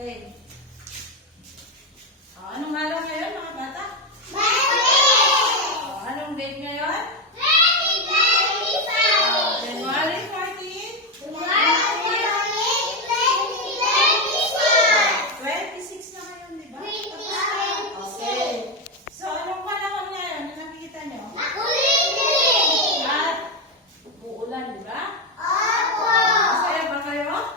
Okay. Anong araw ngayon, mga bata? Anong date ngayon? January 14? 26 na ngayon, di ba? Okay. So, anong panahon ngayon na nakikita nyo? At uulan, di ba? Masaya ba kayo?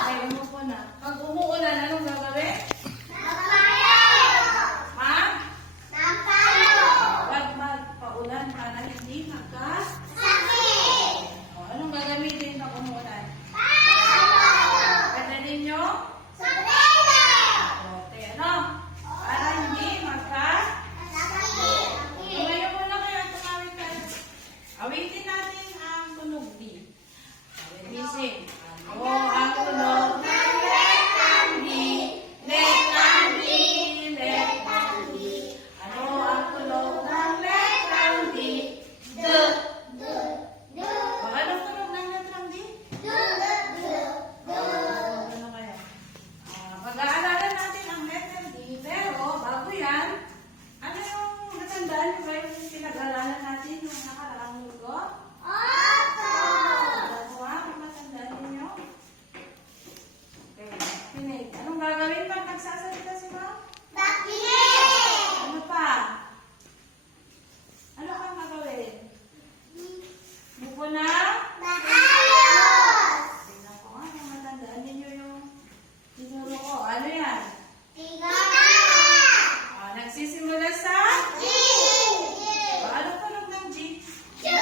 Okay, umupo na. Pag umuulan, anong gagawin? Huwag magpaulan para hindi magkasakit. Anong gagamitin pag umuulan? Pwede ninyo? Okay, ano? Para hindi magkasakit. Tumayo muna kayo, tumawid kayo. Awitin natin ang tunog B. Awitin. Ano ang tunog ng letrang D? Letrang D, letrang D. Ano ang tunog ng letrang D? D. Anong tunog ng letrang D? Ano kaya? Pag-aaralan natin ang letrang D, pero bago yan, ano yung natandaan nyo ba yung pinag-aaralan natin nung nakaraang linggo? Matandaan ninyo? Okay. Pinig. Anong gagawin pag nagsasalita si Ma'am? Ano pa? Ano pang gagawin? Buko na? Tingnan ko nga, yung matandaan ninyo yung tinuro ko. Ano yan? Nagsisimula sa? Ano tunog ng G? Very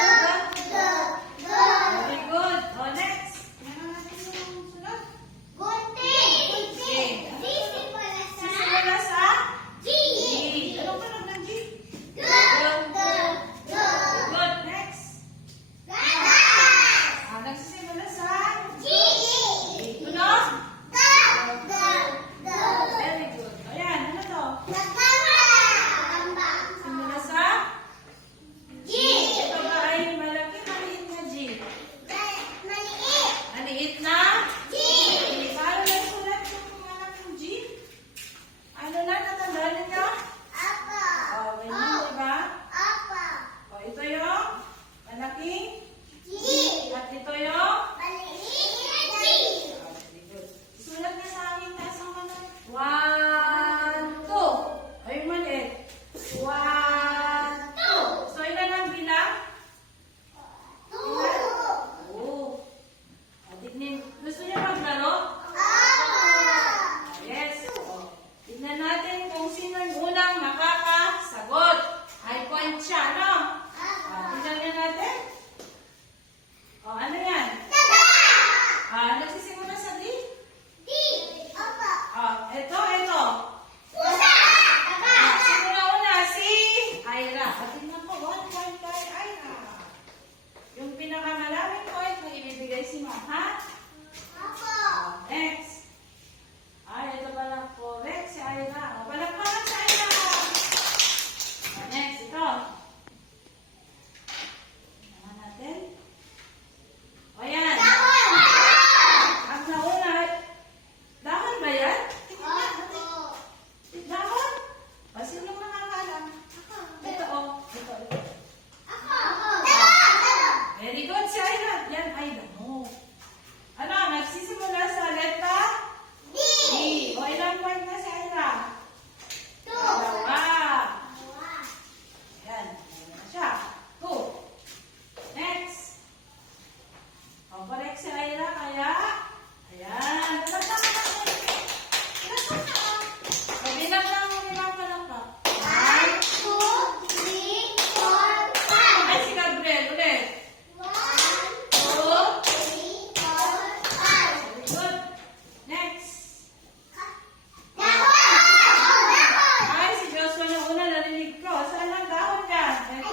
good. Next. Meron natin yung sunod. Sisimula sa? G. Anong tunog ng G? Good. Next. Nagsisimula sa? Tunog? Very good. Ayan, ano to? Simula sa? Ito ba ay malaki, maliit na G? Maliit na? Paano na sulat yung pangalan ng G? Ano na, natandaan ninyo? Ganyan, diba? Ito yung malaking at ito yung very good. Isulat na sa akin, taas ang kamay. 1, 2. Ay, maliit. 1, 2. So, ilan ang bilang? 2. Gusto niyo maglaro? Yes. Tignan natin kung sino yung unang makakasagot. High point siya, no? Tignan natin. Ano yan? Nagsisimula sa D? Ito. Sino na una? Si Ira. Tignan ko, 1 point kay Ira. Yung pinakamaraming point na ibibigay si Ma'am, ha? Next. Ito pala correct si Ira. Palakpakan si Ira. Next, ito. Tingnan natin. Ayan. Ang nauna. Dahon ba yan? Dahon? Sino nakakaalam? Ito. Very good si Ira. Yan ay damo. Ano? Nagsisimula sa letra? D. Ilang point na si Ira? 2. Ayan. Ayan na siya. 2. Next. Correct si Ira. Kaya, ayan. Kabilang lang mo nilang palakpak. 1, 2, 3, 4, 5. Ay, si Gabriel. Ulit. 1, 2, 3, 4, 5. Very good. Next. Ay, si Joshua na una narinig ko. Saan ang dahon yan? Ito.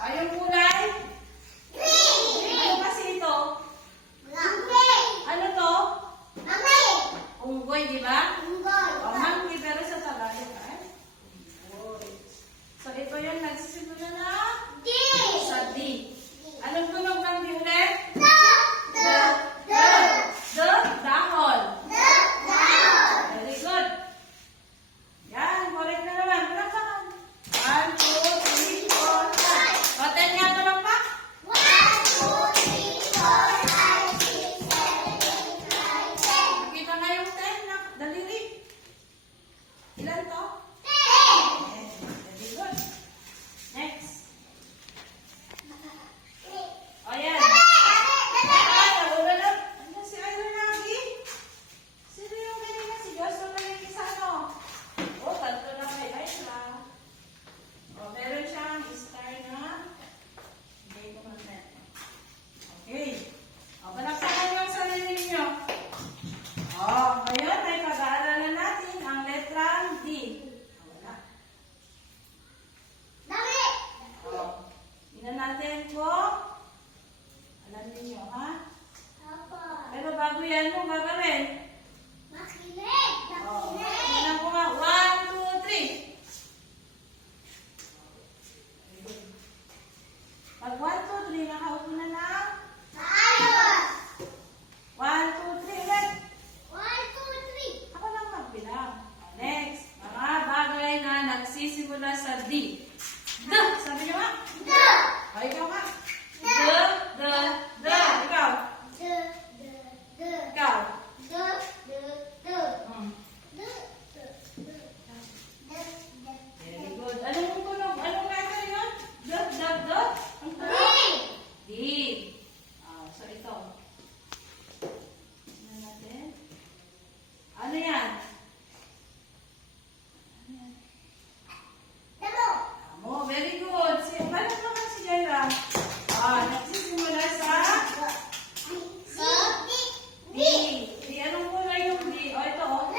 Ay, yung kulay? Ano kasi ito? Ano to? Unggoy, di ba? Monkey, pero sa Tagalog, ay? Unggoy. So, ito yung nagsisimula na? Sa D. Anong tunog ng D ulit? The dahon. gagawin? Oh, tingnan ko nga. 1, 2, 3. Pag 1, 2, 3, nakaupo na lang. 1, 2, 3 ulit. Ako lang magbilang. Next, mga bagay na nagsisimula sa D. D. Sabi niyo nga? O, ikaw nga. D. Ikaw. Ikaw. Hmm. Very good. Anong tunog? Anong letter yun? D. Ang tunog? D. So ito. Tignan natin. Ano yan? Tamo. Very good. Paano naman si Jaira? Nagsisimula sa D. D. Anong kulay yung D? O, ito o.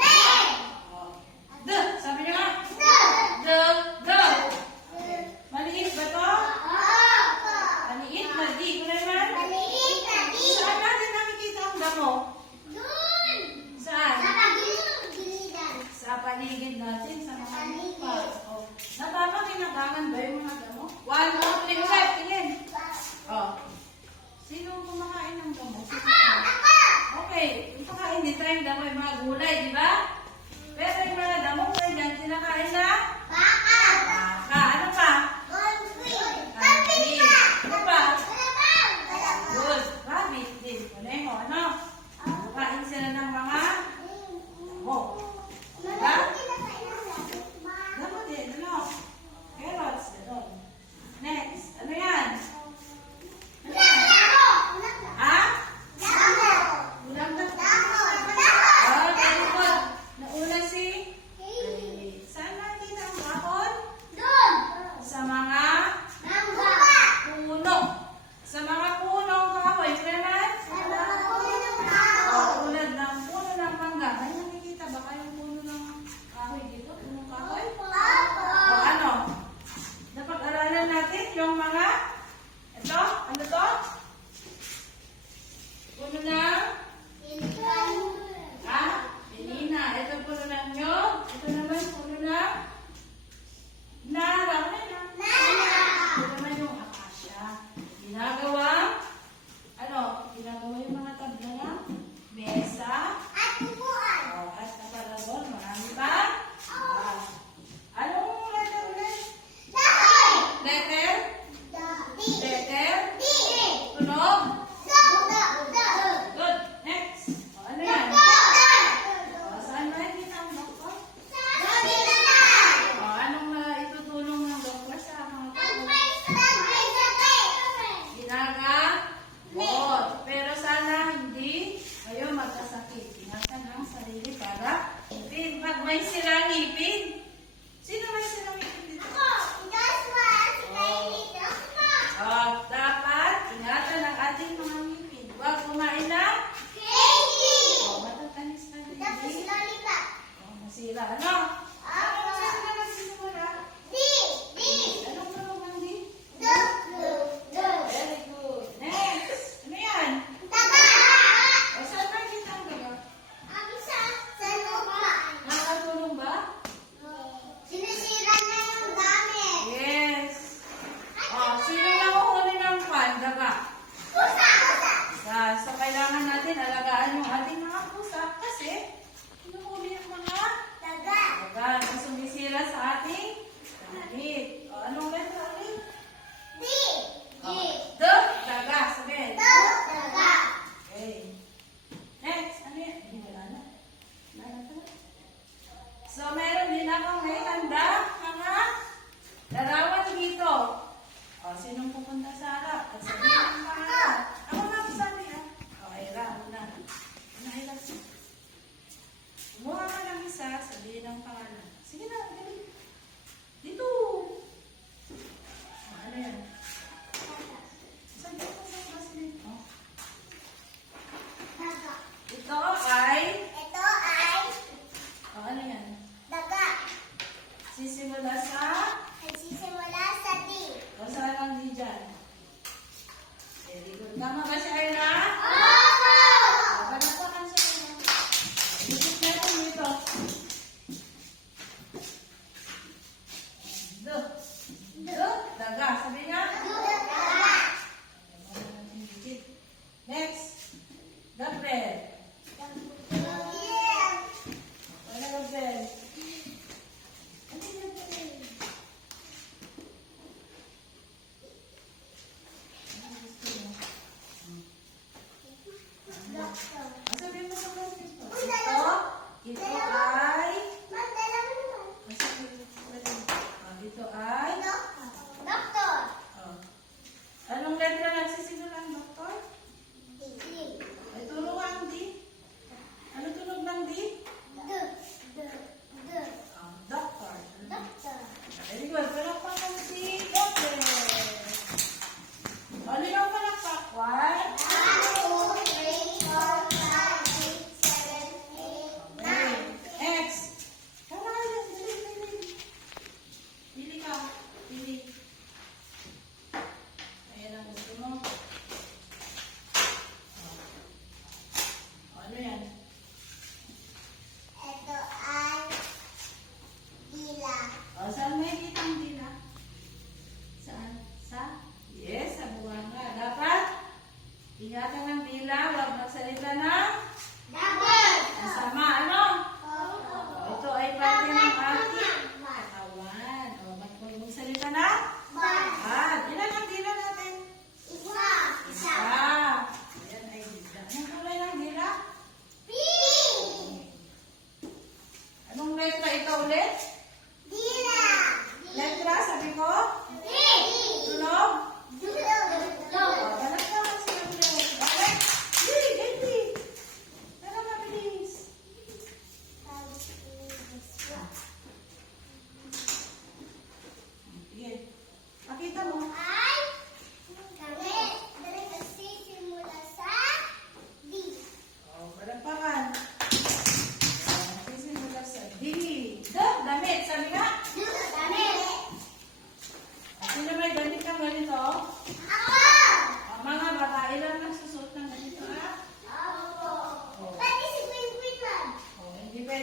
D. Sabi niyo nga? D. Maliit ba to? Maliit na D. Kulay man? Saan natin nakikita ang damo? Saan? Sa paligid natin, sa mga lupa. Napapakinabangan ba yung mga damo? 1, 2, 3, ulit. Tingin. Sino ang kumakain ng damo? Okay, yung pakain din tayong damo yung mga gulay, di ba? Pero yung mga damo ko dyan, sinakain na? Baka. Ano pa? Rabbit. Ano pa? Good. Rabbit din. Kuneho, ano? Kumakain sila ng mga damo. Diba? Damo din, ano? Carrots, gano'n. Next, ano yan? Ano yan? Ha? Ulam na. Very good.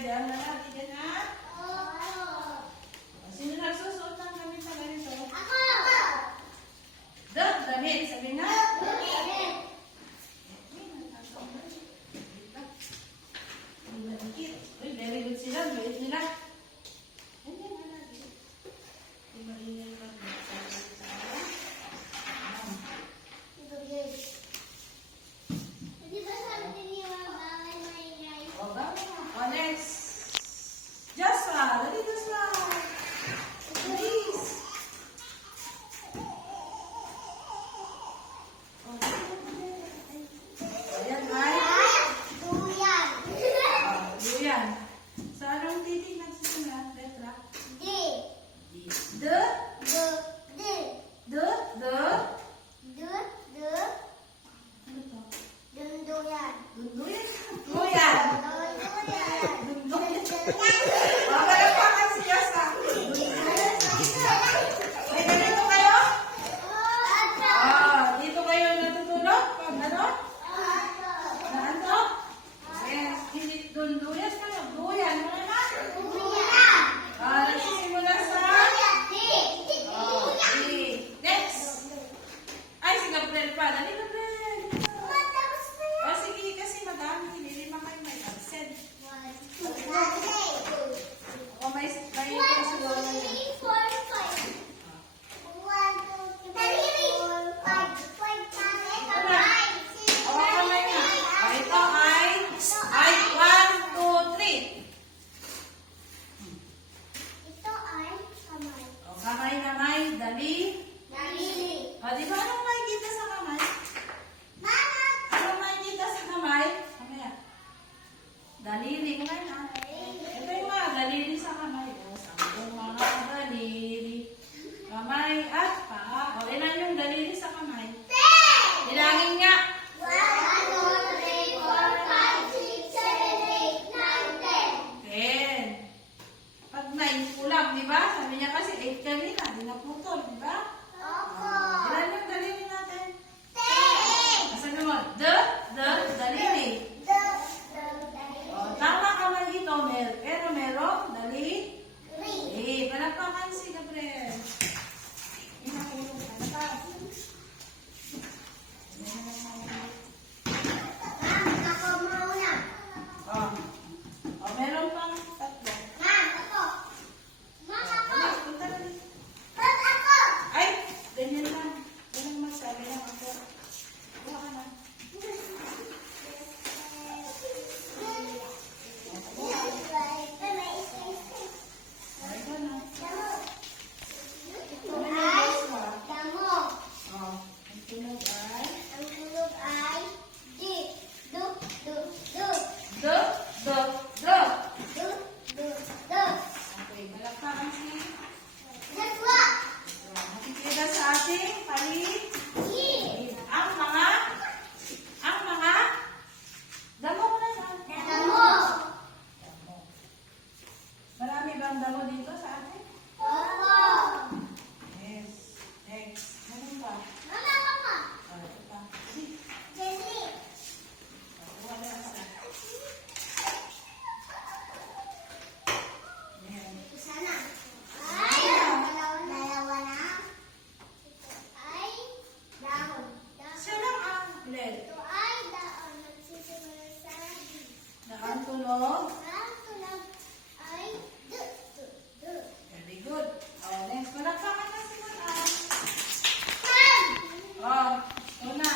Diyan na natin dyan ha. Sino nagsusuot ng damit na ganito? Damit. Sabi nga. Uy, very good sila. Bait nila. Oh, next. Joshua. Dali, Joshua. Please. Ayan ay. Duyan. Sa anong titig nagsisimula? Letra? The. Ano to? Dunduyan. Dunduyan. Oh, malakpakan si Joshua. May ganito kayo? Dito kayo natutulog? Pag ano? Saan to? Yes. Hindi dunduyan kayo. Duyan. Ano naman? Nagsisimula sa? Next. Ay, si Gabriel pa. Dali, Gabriel. Sige, kasi madami. Hindi naman kayo may absent. O, may siguro na yun. Kamay nga. Ito ay 1, 2, 3. Kamay na may dali. Di ba anong makikita sa kamay? Anong makikita sa kamay? Kamaya. Daliri. Kamay na. Ito yung mga daliri sa kamay. O, sampung mga daliri. Kamay at paa. O, ilan yung daliri sa kamay? Bilangin nga. 10. Pag 9 kulang, di ba? Sabi niya kasi 8 kanina. Di na putol, di ba? Ilan yung daliri natin? Asan naman? Daliri. Tama kamay ito, pero merong daliri. Palakpakan si Gabriel. Inakulong ka na pa. Meron pang tatlo. Punta na dito. Ay, ganyan lang. Ganyan magsabi lang ako. Buha ka na. Ay, ka na. Ang tunog ay Okay, malakpakan si makikita sa ating paligid. Ang mga damo mo na lang. Damo. Marami bang damo dito sa atin? Yes. Next. Ano pa? Ito pa. Wala sa. Siya lang ang led. Daan tunog. Very good. Next. Malakpakan na si Mona. Ito na.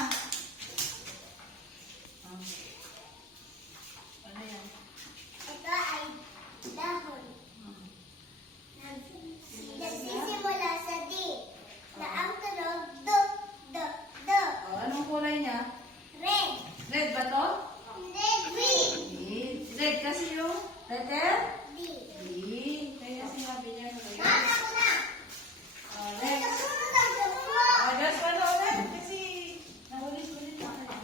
Ano yan? Nagsisimula sa D na ang tunog D. Anong kulay niya? Red. Red ba to? Green. Red kasi yung letter? D. Kaya sinabi niya. Mama ko na. Next. Sumunod ang dugo. Just pa na ulit kasi naulit-ulit na ako.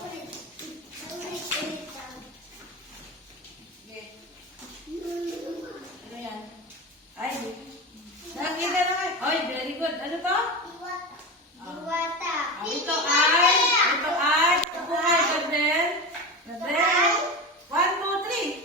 Ulit lang. Okay. Ano yan? Ay, nakita na kayo. Oy, very good. Ano to? Diwata. Ito ay, Gabriel. Gabriel. 1, 2, 3.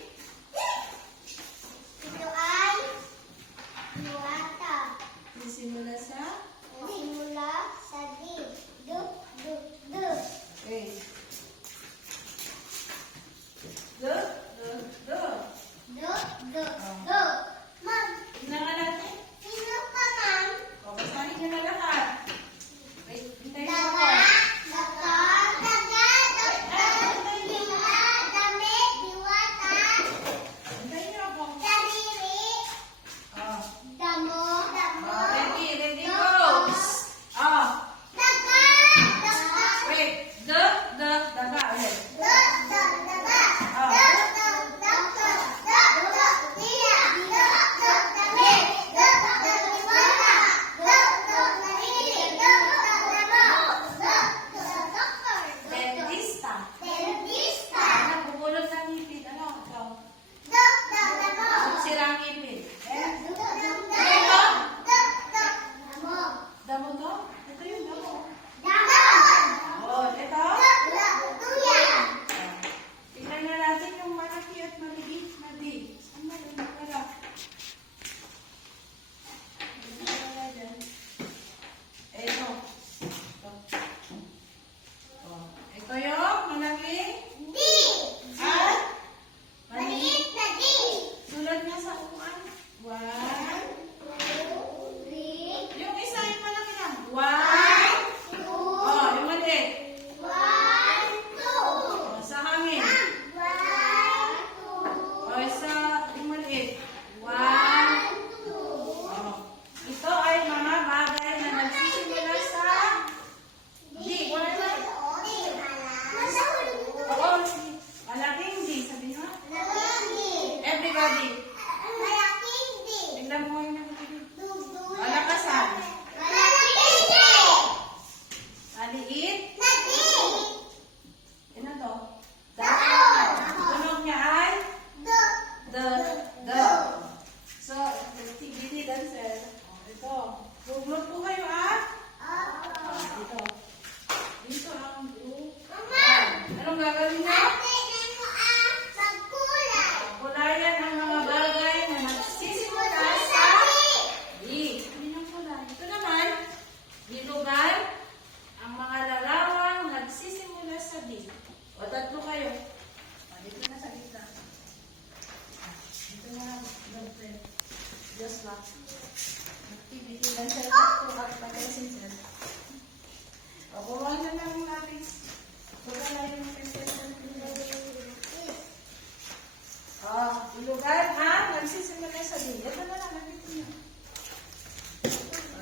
Hulugan, ha? Nagsisimula sa din. Ito na lang, nandito na.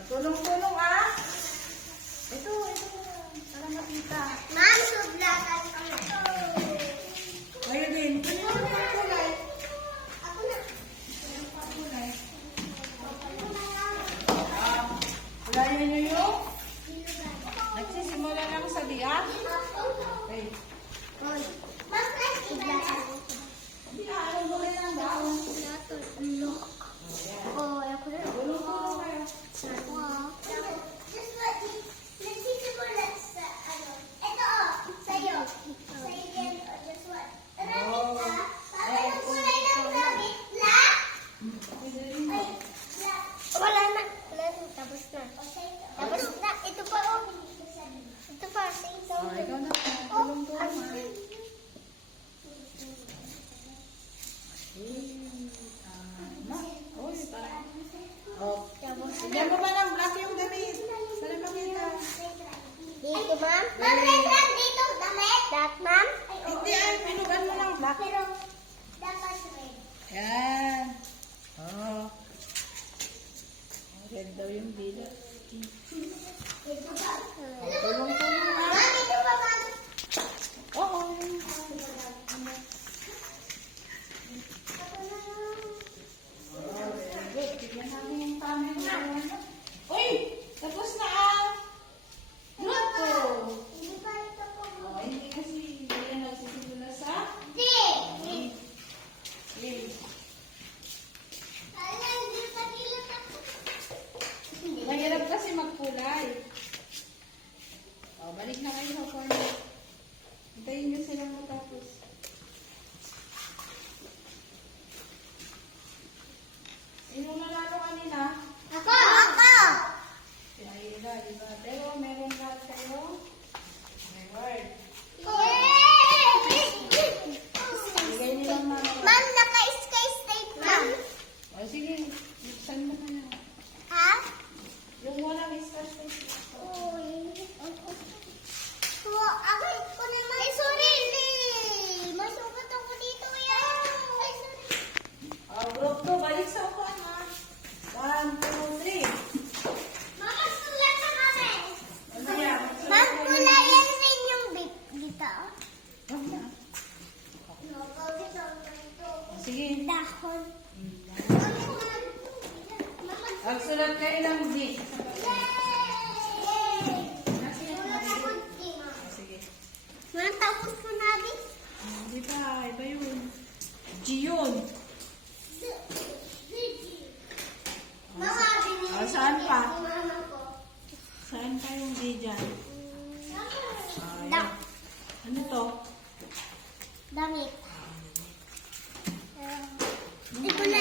Tulong-tulong, ha? Ito. Para makita. Ma'am, sublatan ko na to. Ayun din. Kanina mo pa kulay. Ako na. Kanina pa kulay. Ako na lang. Kulayan nyo yung Hulugan. nagsisimula lang sa diyan. Okay. Ma'am, let's iba. Hindi na, ayaw mo rin ang daon. Oh, ako na. Tulong-tulong kayo. Wow. Just what, nagsisimula sa, ito, sa'yo. Sa'yo yan, just what. Rabbit, Papa, yung kulay ng rabbit, black? Ay, black. Wala na. Tapos na. Tapos na. Ito pa, oh. Ito pa, sa ito. Ikaw na. Tulong-tulong, ha? Uy, parang. Oh. Bigyan mo ba ng black yung damit? Sana makita. Dito, ma'am? Ma'am, may black dito, damit? Black, ma'am? Hindi ay, pinugan mo ng black. Pero, dapat red. Yan. Oh. Red daw yung bila. Ito pa. Tulong-tulong, ha? Ma'am, ito pa, ma'am. Oo. Good. Tignan namin yung camera. Uy! Tapos na ang luto. Hindi pa ito po. Oh, hindi kasi hindi yan nagsisimula sa Hindi. eh. Ala, hindi pa nila tapos. Mahirap kasi magkulay. Oh, balik na kayo sa corner. Hintayin nyo silang matapos. Sino nanalo kanina? Ako! Ako! Si Ayla, di ba? Pero meron lahat kayo. Reward. Bigay nilang mga... Ma'am, naka-sky-state, ma'am. O sige, buksan mo na yan. Ha? Yung walang scotch tape. Uy. So, ako ko naman. Ay, sorry. Masukat ako dito yan. Ay, sorry. Group 2, balik sa upuan, ha? 1, 2, 3. Mama, sulat na kami. Ano yan? Ma'am, kulayan rin yung dito. Wag na. O, sige. Dahon. Magsulat kayo ng D. Sige. Tapos ko namin. Hindi pa, iba yun. G yun. Mama, binili saan pa? ni mama ko. Saan pa yung D dyan? Da- Ano to? damit. Hindi ko na